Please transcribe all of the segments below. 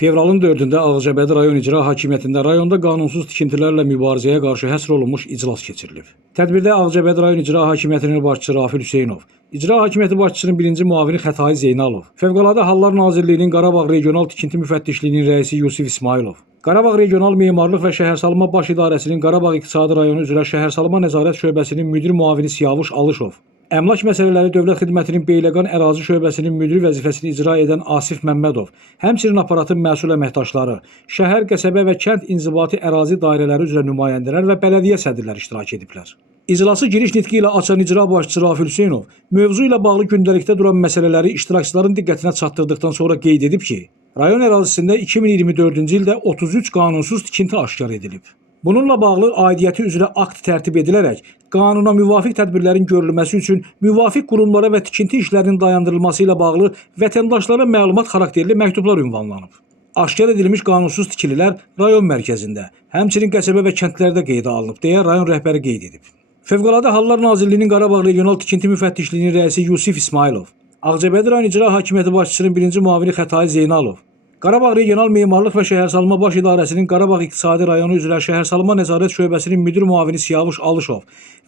Fevralın 4-də Ağcabədi rayon icra hakimiyyətində rayonda qanunsuz tikintilərlə mübarizəyə qarşı həsr olunmuş iclas keçirilib. Tədbirdə Ağcabədi rayon icra hakimiyyətinin başçısı Rafil Hüseynov, icra hakimiyyəti başçısının birinci müavini Xətai Zeynalov, Fövqəladə Hallar Nazirliyinin Qarabağ Regional Tikinti Müfəttişliyinin rəisi Yusif İsmailov, Qarabağ Regional Memarlıq və Şəhərsalma Baş İdarəsinin Qarabağ İqtisadi rayonu üzrə Şəhərsalma Nəzarət şöbəsinin müdir müavini Siyavuş Alışov, Əmlak məsələləri Dövlət Xidmətinin Beyləqan ərazi şöbəsinin müdiri vəzifəsini icra edən Asif Məmmədov, həmçinin aparatın məsul əməkdaşları, şəhər, qəsəbə və kənd inzibati ərazi dairələri üzrə nümayəndələr və bələdiyyə sədrləri iştirak ediblər. İclası giriş nitqi ilə açan icra başçısı Rafil Hüseynov mövzu ilə bağlı gündəlikdə duran məsələləri iştirakçıların diqqətinə çatdırdıqdan sonra qeyd edib ki, rayon ərazisində 2024-cü ildə 33 qanunsuz tikinti aşkar edilib. Bununla bağlı aidiyyəti üzrə akt tərtib edilərək qanuna müvafiq tədbirlərin görülməsi üçün müvafiq qurumlara və tikinti işlərinin dayandırılması ilə bağlı vətəndaşlara məlumat xarakterli məktublar ünvanlanıb. Aşkar edilmiş qanunsuz tikililər rayon mərkəzində, həmçinin qəsəbə və kəndlərdə qeydə alınıb, deyə rayon rəhbəri qeyd edib. Fövqəladə Hallar Nazirliyinin Qarabağ Regional Tikinti Müfəttişliyinin rəisi Yusif İsmailov, Ağcabədi rayon icra hakimiyyəti başçısının birinci müavini Xətai Zeynalov, Qarabağ Regional Memarlıq və Şəhərsalma Baş İdarəsinin Qarabağ İqtisadi rayonu üzrə Şəhərsalma Nəzarət şöbəsinin müdir müavini Siyavuş Alışov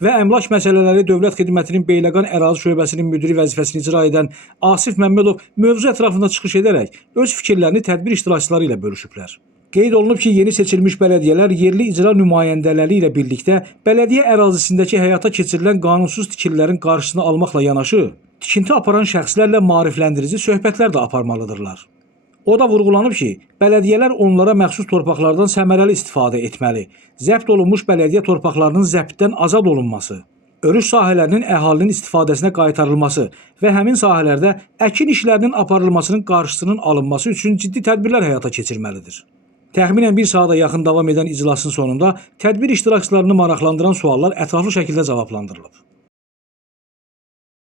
və Əmlak məsələləri Dövlət Xidmətinin Beyləqan ərazi şöbəsinin müdiri vəzifəsini icra edən Asif Məmmədov mövzu ətrafında çıxış edərək öz fikirlərini tədbir iştirakçıları ilə bölüşüblər. Qeyd olunub ki, yeni seçilmiş bələdiyyələr yerli icra nümayəndələri ilə birlikdə bələdiyyə ərazisindəki həyata keçirilən qanunsuz tikililərin qarşısını almaqla yanaşı, tikinti aparan şəxslərlə maarifləndirici söhbətlər də aparmalıdırlar. O da vurğulanıb ki, bələdiyyələr onlara məxsus torpaqlardan səmərəli istifadə etməli, zəbt olunmuş bələdiyyə torpaqlarının zəbtdən azad olunması, örüş sahələrinin əhalinin istifadəsinə qaytarılması və həmin sahələrdə əkin işlərinin aparılmasının qarşısının alınması üçün ciddi tədbirlər həyata keçirməlidir. Təxminən bir saata yaxın davam edən iclasın sonunda tədbir iştirakçılarını maraqlandıran suallar ətraflı şəkildə cavablandırılıb.